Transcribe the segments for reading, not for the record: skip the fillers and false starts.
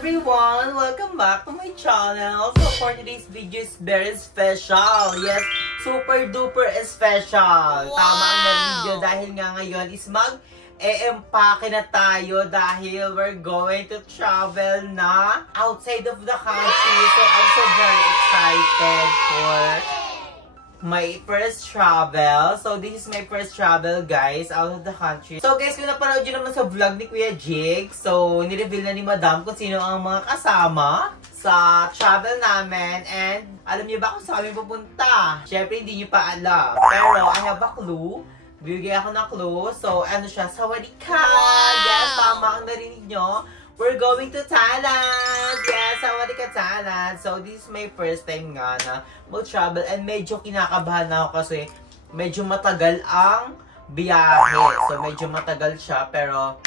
Everyone, welcome back to my channel. So for today's video is very special. Yes, super duper special. Wow. Tama ang video dahil nga ngayon is mag-e-empake na tayo dahil we're going to travel na outside of the country. So I'm so very excited for my first travel. So this is my first travel, guys, out of the country. So guys, kung napanood nyo naman sa vlog ni Kuya Jig, so nireveal na ni Madam kung sino ang mga kasama sa travel namin. And alam niyo ba kung saan kami pupunta? Syempre hindi niyo pa alam, pero I have a clue. Bibigay ako ng clue. So ano siya? Sawadika! Yes, tama ang narinig nyo. We're going to Thailand! Yes, sawadika Thailand! So, this is my first time nga na mag-travel and medyo kinakabahan ako kasi medyo matagal ang biyahe. So, medyo matagal siya pero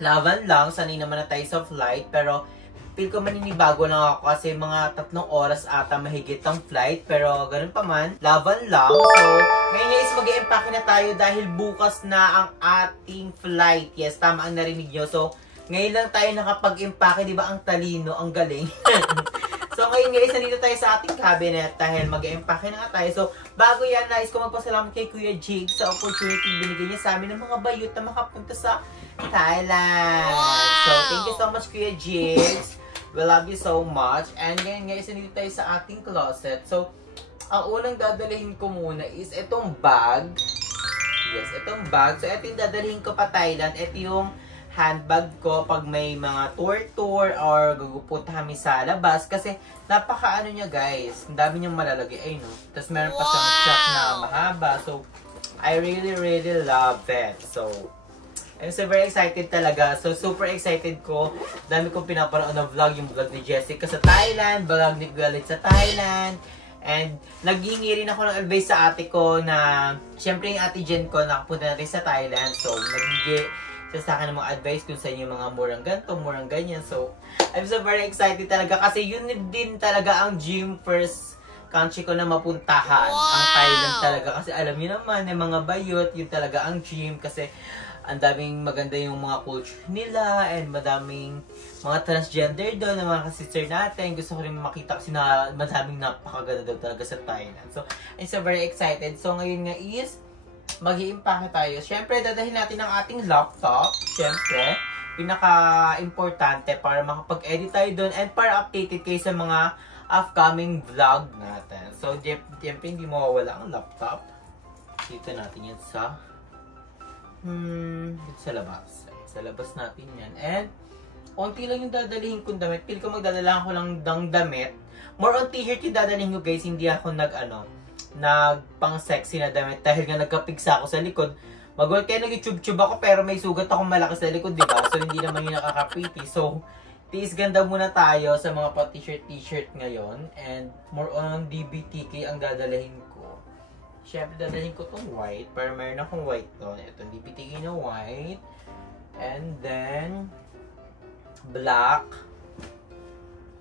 laban lang. Sanay naman na tayo sa flight pero feel ko maninibago lang ako kasi mga 3 oras ata mahigit ang flight pero ganun pa man, laban lang. So, ngayon guys, mag-e-empake na tayo dahil bukas na ang ating flight. Yes, tama ang narinig nyo. So, ngayon lang tayo nakapag-empake, di ba? Ang talino, ang galing. So, ngayon guys, nandito tayo sa ating cabinet dahil mag-empake na nga tayo. So, bago yan, nais ko magpasalamat kay Kuya Jig sa opportunity binigay niya sa amin ng mga bayot na makapunta sa Thailand. Wow! So, thank you so much, Kuya Jig. We love you so much. And ngayon guys, nandito tayo sa ating closet. So, ang unang dadalhin ko muna is itong bag. Yes, itong bag. So, ito yung dadalhin ko pa Thailand. Ito yung handbag ko pag may mga tour or gugupunta kami sa labas kasi napaka-ano niya guys, ang dami niyang malalagay ay no. Tapos meron pa siyang strap na mahaba. So I really love it. So I'm so very excited talaga. So super excited ko. Dami kong pinapanood na vlog, yung vlog ni Jessica sa Thailand, vlog ni Galit sa Thailand. And naghihingi rin ako ng advice sa ate ko na syempre yung ate Jen ko nakapunta natin sa Thailand. So naghihingi sa akin ng mga advice kung saan yung mga murang ganito, murang ganyan. So, I'm so very excited talaga kasi yun din talaga ang dream first country ko na mapuntahan. Wow! Ang Thailand talaga. Kasi alam niyo naman, yung mga bayot, yun talaga ang dream kasi ang daming maganda yung mga culture nila and madaming mga transgender doon, ng mga sister natin. Gusto ko rin makita kasi na madaming napakaganda daw talaga sa Thailand. So, I'm so very excited. So, ngayon nga is mag-i-empake tayo. Siyempre, dadalhin natin ang ating laptop. Siyempre, pinaka-importante para makapag-edit tayo doon and para updated kayo sa mga upcoming vlog natin. So, siyempre, hindi mawawala ang laptop. Dito natin yan sa sa labas. Sa labas natin yan. And, konti lang yung dadalhin kong damit. Pili ko magdadala ko lang ng damit. More on t-shirt yung dadalhin ko, guys. Hindi ako pang sexy na damit dahil nga nagkapigsa ako sa likod. Mag-work kayo nag-tube-tube ako pero may sugat akong malaki sa likod, diba? So hindi naman yung nakaka-pretty. So tiis ganda muna tayo sa mga pa-t-shirt ngayon and more on DBTK ang dadalahin ko. Siyempre dadalhin ko tong white pero mayroon akong white to. Itong DBTK na white and then black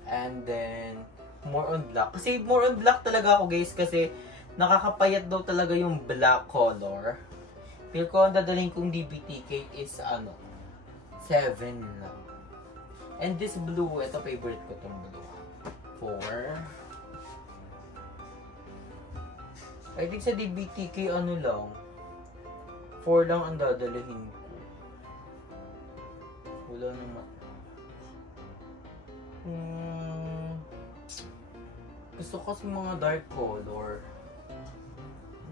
and then more on black. Kasi more on black talaga ako guys kasi nakakapayat daw talaga yung black color. Feel ko ang dadalhin kong DBTK is 7 lang. And this blue, ito favorite ko itong blue. 4. I think sa DBTK lang. 4 lang ang dadalhin ko. Wala naman. Gusto ko kasi mga dark color.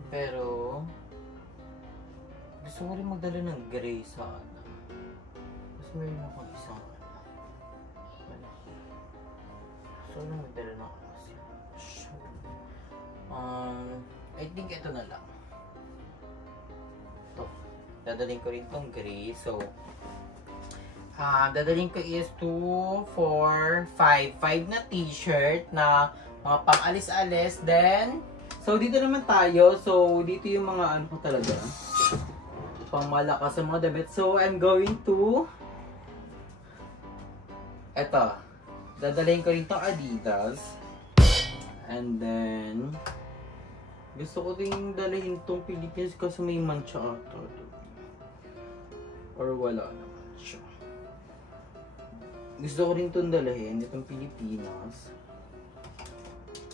Pero gusto ko rin magdala ng gray sana. Mas meron akong isang gusto ko rin magdala ng I I think ito na lang. Ito. Dadalhin ko rin tong gray. So, dadalhin ko is 2, 4, 5. 5 na t-shirt na mga pang-alis-alis. Then, so dito naman tayo. So, dito yung mga ano ko talaga. Pang malakas sa mga damit. So, I'm going to eto. Dadalhin ko rin tong Adidas. And then, gusto ko din dalhin tong Philippines kasi may mancha ata. Or wala naman siya. Gusto ko rin itong dalhin, itong Pilipinas.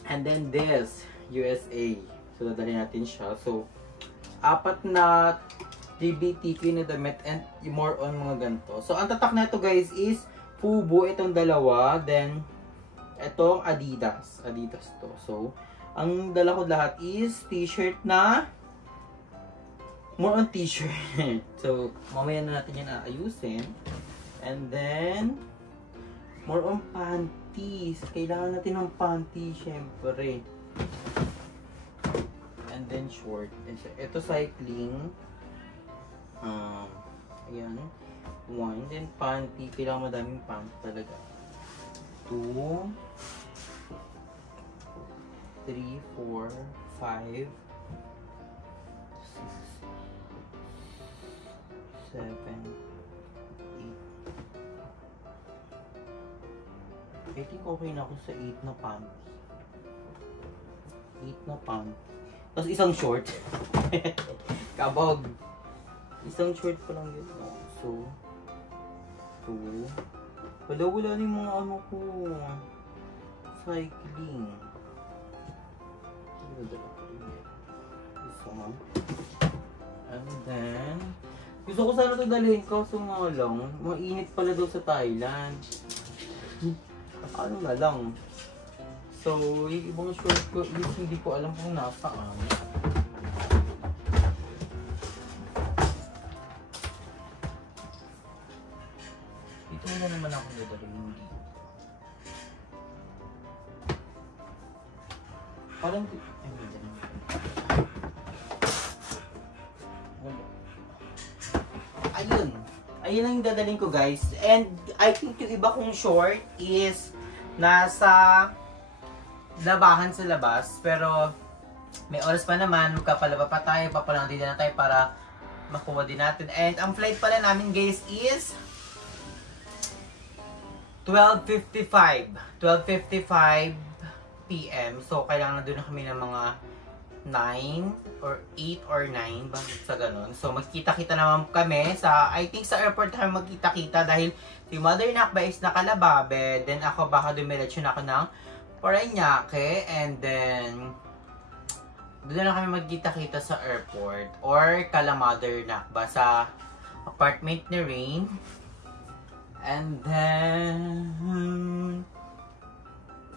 And then this, USA. So, dadalhin natin siya. So, 4 na LGBTQ na damit and more on mga ganito. So, ang tatak na ito guys is Fubu, itong dalawa. Then, itong Adidas. Adidas to. So, ang dala ko lahat is t-shirt na more on t-shirt. So, mamaya na natin yan aayusin. And then, more on panties. Kailangan natin ng panties, syempre. And then short. Ito cycling. Ayan. 1. Then panty. Kailangan madaming panty talaga. 2. 3, 4, 5, 6, 7, 8. I think okay na ako sa 8 na panty. 8 na panty. Tapos isang short. Kabog. Isang short pa lang yun. So, 2. Wala na yung mga ano ko. Cycling. And then, gusto ko sana ito dalhin kaso nga lang, mainit pala daw sa Thailand. Ano na lang. So, yung ibang short ko is hindi ko alam kung nasaan. Ito na naman ako dadalhin, hindi. Parang, ayun ang dadalhin ko guys. And I think yung iba kong short is nasa labahan sa labas. Pero may oras pa naman, magkapalaba pa tayo, papalang din na tayo para makuha din natin. And ang flight pala namin guys is 12:55 PM. So kailangan na doon na kami ng mga 9 or 8 or 9 bakit sa ganun. So magkita-kita naman kami sa, I think sa airport tayo magkita-kita dahil si Mother Nakba is nakalababe, then ako baka dumiretso na ako ng Parañaque, and then doon na kami magkita-kita sa airport or kala Mother Nakba sa apartment ni Rain. And then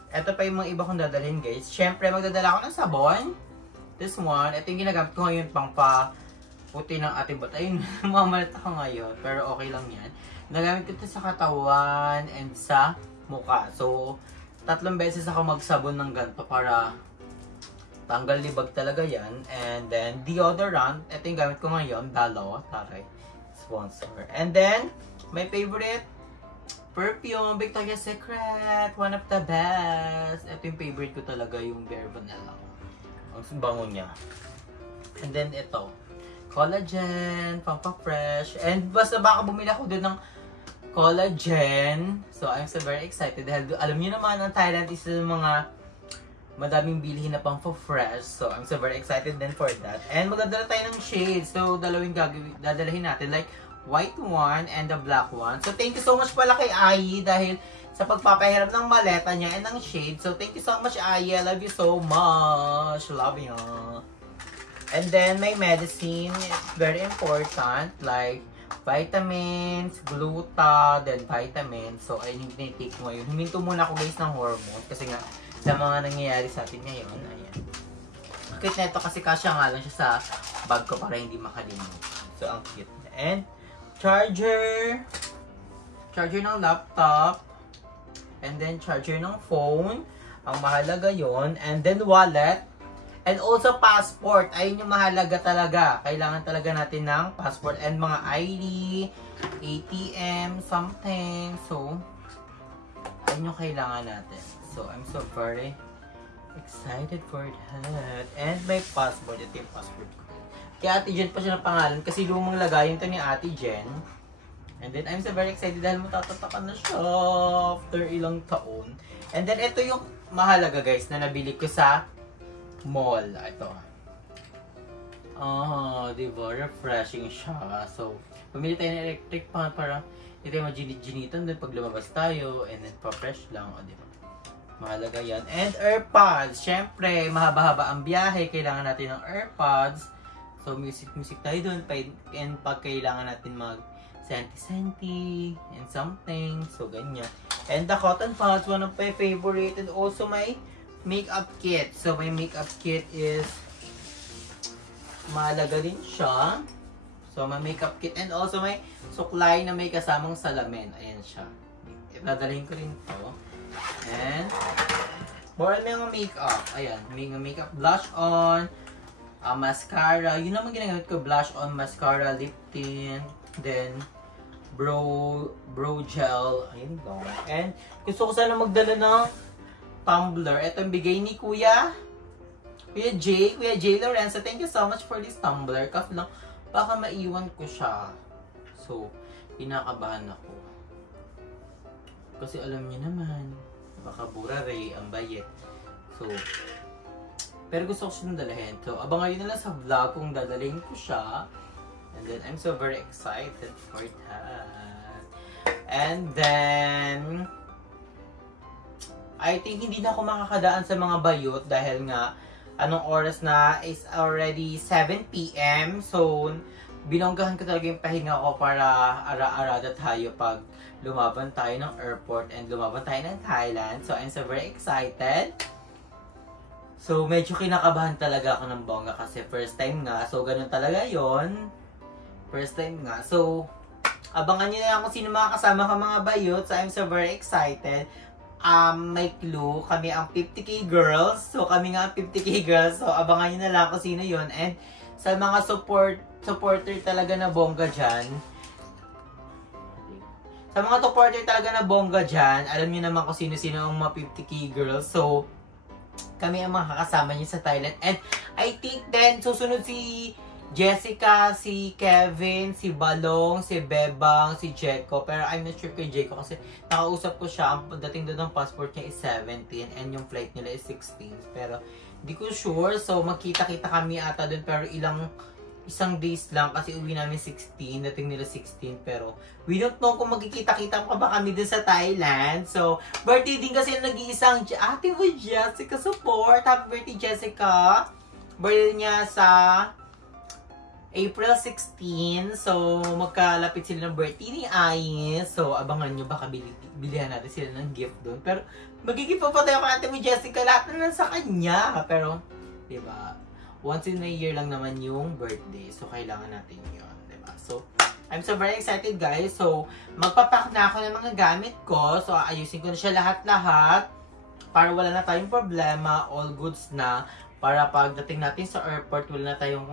eto pa yung mga iba kong dadalhin guys. Syempre magdadala ako ng sabon. This one, ito yung ginagamit ko ngayon pang puti ng ating butt. Ayun, mamalat ako ngayon. Pero okay lang yan. Nagamit ko ito sa katawan and sa mukha. So, 3 beses ako magsabon ng ganito para tanggal libag talaga yan. And then, deodorant. Ito yung gamit ko ngayon. Dalo. Taray. Sponsor. And then, my favorite perfume. Victoria's Secret. One of the best. Ito yung favorite ko talaga. Yung Bare Vanilla. Ang bango niya. And then ito, collagen, Pampafresh. And basta baka bumili ako doon ng collagen. So I'm so very excited dahil alam niyo naman ang Thailand is mga madaming bilhin na Pampafresh. So I'm so very excited then for that. And magdadala tayo ng shades. So dalawang dadalahin natin, like white one and the black one. So thank you so much pala kay Ai dahil sa pagpapahiram ng maleta niya and ng shade. So, thank you so much, Ai. I love you so much. Love you. And then, my medicine, it's very important. Like, vitamins, gluta, then vitamins. So, ayun yung tinitake mo yun. Huminto muna ako guys ng hormone. Kasi nga, sa mga nangyayari sa atin ngayon, ayan. Cute na ito kasi kasya nga lang siya sa bag ko para hindi makalimut. So, ang cute. And, charger. Charger ng laptop. And then, charger ng phone. Ang mahalaga yon. And then, wallet. And also passport. Ayun yung mahalaga talaga. Kailangan talaga natin ng passport and mga ID, ATM, something. So, ayun yung kailangan natin. So, I'm so very excited for that. And my passport. Ito yung passport ko. Kaya Ate Jen pa siya ng pangalan kasi lumang lagayin to ni Ate Jen. And then, I'm so very excited dahil matatatakan na siya after ilang taon. And then, ito yung mahalaga guys na nabili ko sa mall. Ito. Diba? Refreshing siya. So, pumili tayo ng electric pan para hindi tayo maginit-ginitan din pag lumabas tayo. And then, pa-fresh lang. O, diba? Mahalaga yan. And AirPods. Siyempre, mahaba-haba ang biyahe. Kailangan natin ng AirPods. So, music tayo dun. And pag kailangan natin senti-senti and something. So, ganyan. And the cotton pads, one of my favorite. And also my makeup kit. So, my makeup kit is mahalaga din siya. So, my makeup kit. And also my suklay na may kasamang salamin. Ayan siya. Dadalhin ko rin to. And more on mga makeup. Ayan. May makeup blush on. Mascara. Yun naman ginagamit ko. Blush on, mascara, lip tint. Then, brow gel. Ayun lang. And, gusto ko sana magdala ng tumbler. Ito ang bigay ni Kuya J Lorenzo. Thank you so much for this tumbler. Kasi lang, baka maiwan ko siya. So, pinakabahan ako. Kasi alam niyo naman, baka burare ang bayet. So, pero gusto ko siyang dalahin. So, abangan nyo na lang sa vlog kung dadalhin ko siya. And then, I'm so very excited for that. And then, I think hindi na ako makakadaan sa mga bayot dahil nga, anong oras na is already 7 PM. So, binonggahan ko talaga yung pahinga ko para ara-arada tayo pag lumaban tayo ng airport and lumaban tayo ng Thailand. So, I'm so very excited. So, medyo kinakabahan talaga ako ng bongga kasi first time nga. So, ganun talaga yon. First time nga. So, abangan nyo na lang kung sino mga kasama ka mga bayot. So, I'm so very excited. May clue. Kami ang 50K girls. So, kami nga ang 50K girls. So, abangan nyo na lang kung sino yon. And, sa mga supporter talaga na bongga dyan. Sa mga supporter talaga na bongga dyan, alam nyo naman kung sino-sino ang mga 50K girls. So, kami ang mga kasama nyo sa Thailand. And, I think then, susunod si Jessica, si Kevin, si Balong, si Bebang, si Jeko. Pero I'm not sure kay Jeko kasi nakausap ko siya. Ang dating doon ng passport niya is 17 and yung flight nila is 16. Pero hindi ko sure. So magkita-kita kami ata doon pero isang days lang kasi uwi namin 16. Dating nila 16 pero we don't know kung magkikita-kita pa ba kami doon sa Thailand. So birthday din kasi nag-iisang ate mo Jessica support. Happy birthday Jessica. Birthday niya sa April 16. So, magkalapit sila ng birthday ni Ais. So, abangan nyo baka bilihan natin sila ng gift doon. Pero, magiging pa tayo kay ate mo Jessica. Lahat na lang sa kanya. Pero, diba? Once in a year lang naman yung birthday. So, kailangan natin yun. Diba? So, I'm so very excited guys. So, magpapack na ako ng mga gamit ko. So, ayusin ko na siya lahat-lahat. Para wala na tayong problema. All goods na. Para pagdating natin sa airport, wala na tayong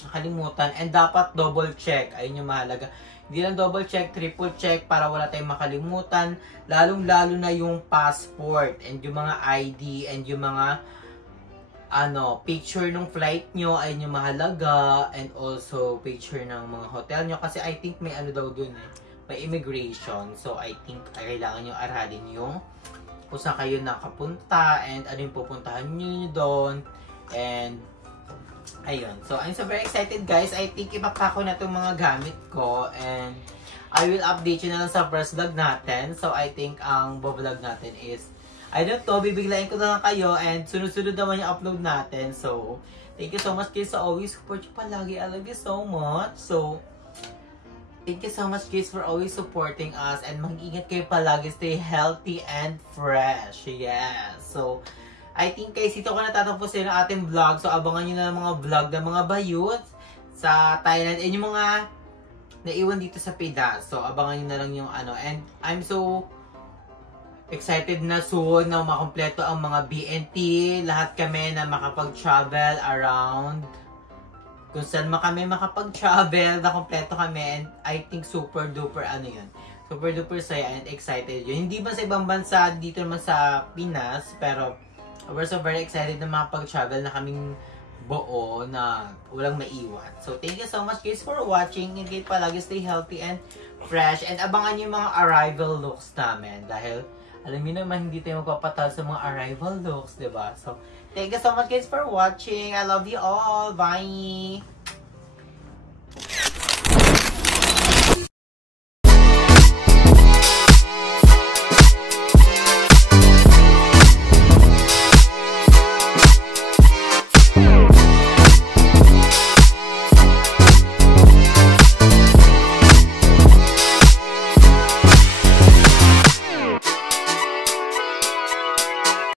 nakalimutan. And dapat double check. Ayun yung mahalaga. Hindi lang double check, triple check para wala tayong makalimutan. Lalong-lalo na yung passport and yung mga ID and yung mga picture ng flight nyo. Ayun yung mahalaga. And also picture ng mga hotel nyo. Kasi I think may daw dun may immigration. So I think kailangan nyo aralin yung kung saan kayo nakapunta and ano yung pupuntahan nyo doon. And ayun. So, I'm so very excited guys. I think ipakpa ko na itong mga gamit ko. And I will update you na lang sa first vlog natin. So, I think ang vlog natin is, I don't know, bibiglayin ko na lang kayo. And sunod-sunod naman yung upload natin. So, thank you so much guys sa always support you palagi. I love you so much. So, thank you so much guys for always supporting us. And mag-ingat kayo palagi. Stay healthy and fresh. Yes. So, I think guys, ito ko natatapusin ang ating vlog. So, abangan nyo na ng mga vlog ng mga bayot sa Thailand. And yung mga naiwan dito sa Pidas. So, abangan nyo na lang yung And I'm so excited na soon na makompleto ang mga BNT. Lahat kami na makapag-travel around. Kung saan kami makapag-travel, na kompleto kami. And I think super duper super duper saya and excited yun. Hindi ba sa ibang bansa, dito naman sa Pinas, pero we're so very excited na makapag-travel na kaming buo na walang maiwan. So, thank you so much guys for watching. And kayo palagi stay healthy and fresh. And abangan nyo yung mga arrival looks namin. Dahil, alam niyo naman, hindi tayo magpapatal sa mga arrival looks, diba? So, thank you so much guys for watching. I love you all. Bye!